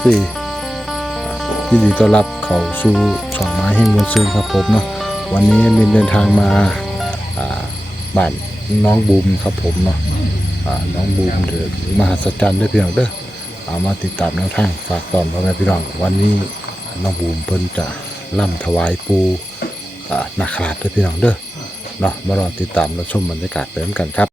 ครับผมอ่าสวัสดีครับพี่ยินดีต้อนรับเขาสู่ช่องไม้แห่งมวลซืนครับผมเนาะวันนี้มินเดินทางมาบ้านน้องบูมครับผมเนาะน้องบูมเดือมหัศจรรย์ได้อพี่น้องเด้อเอามาติดตามแนวทางฝากตอนพ่อแม่พี่น้องวันนี้น้องบูมเพิ่นจะล่ำถวายปูนาคราชได้พี่น้องเด้อเนาะมารอติดตามรับชมบรรยากาศไปด้วยกันครับ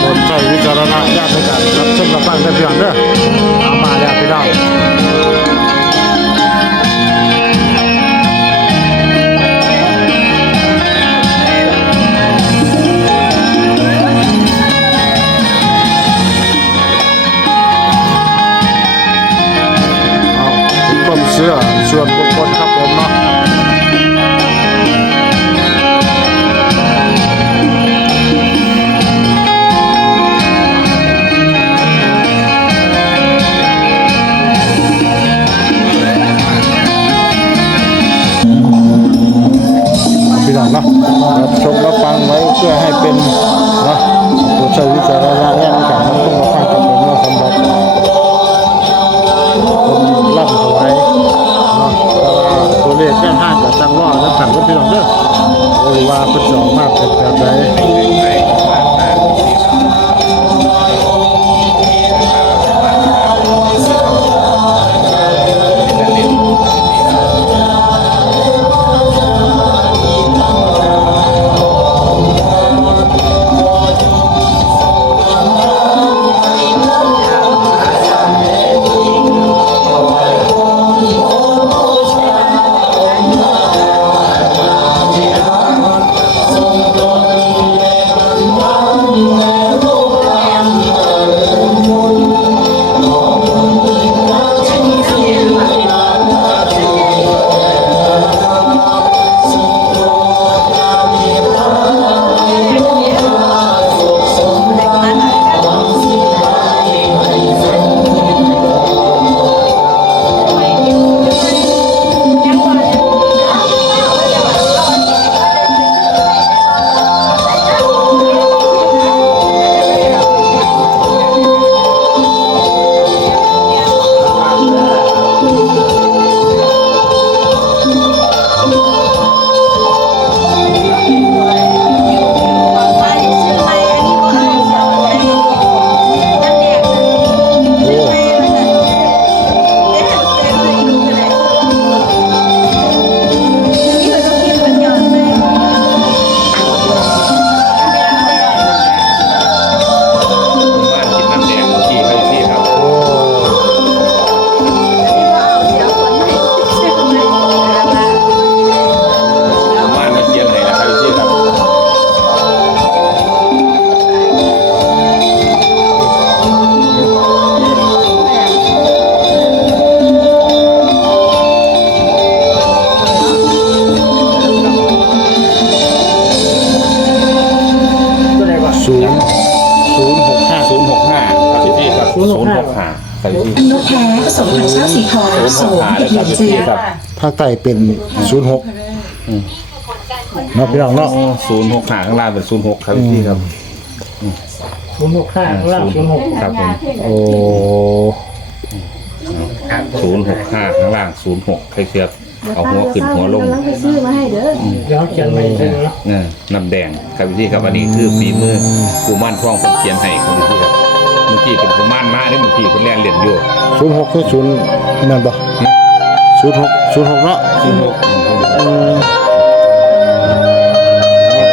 โปดใจวิจารณญาติการรับชมรับฟังแต่เพียงเด้อเอามาแล้วพี่น้องเอาความเชื่อส่วนบุคคลครับผมเนาะ สี่ครับภาไก่เป็นศูนย์หกนาะพี่น้องเนาะศูนย์หกห้างล่างเป็นศูนย์หกครับพี่ครับศูนย์หกห้าข้างล่างศูนย์หกครับผมโอ้ศูนย์หกห้าข้างล่างศูนย์หกใครเสียบเอาหัวขึ้นหัวลงไปซื้อมาให้เดี๋ยวเขียนใหเด้อน้ำแดงครับพี่ครับอันนี้คือฝีมือกูม่านท่องเป็นเขียนให้ครับพี่ครับเมื่อกี้เป็นกูม่านมาเนี่ยเมื่อกี้คนแรนเหรียญอยู่ศูนย์หกคือศูนย์นั่นปะ ศูนย์หกศูนย์หกเนาะศูนย์หกอืม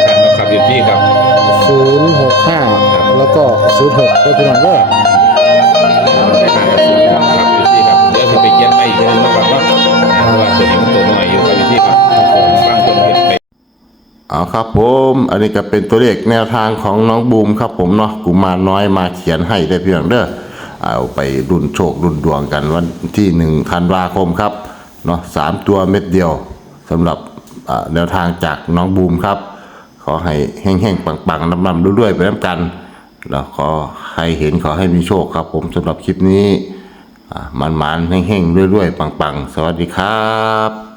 ชัดนะครับพี่ครับ ศูนย์หกห้าแล้วก็ศูนย์หกก็พี่น้องเด้อครับพี่ครับเดี๋ยวจะไปเขียนให้อีกทีนึงนะครับเนาะเพราะว่าตัวนี้มันตัวน้อยอยู่ครับพี่ครับฟังคนเห็นไปเอาครับผมอันนี้ก็เป็นตัวเลขแนวทางของน้องบูมครับผมเนาะกุมารน้อยมาเขียนให้ได้เพียงเด้อเอาไปรุ่นโชครุ่นดวงกันวันที่หนึ่งธันวาคมครับ เนาะสามตัวเม็ดเดียวสำหรับแนวทางจากน้องบูมครับ ขอให้แห้งๆปังๆน้ำๆรวยๆไปน้ำกันแล้วขอให้เห็นขอให้มีโชคครับ ผมสำหรับคลิปนี้มันๆแห้งๆรวยๆปังๆ สวัสดีครับ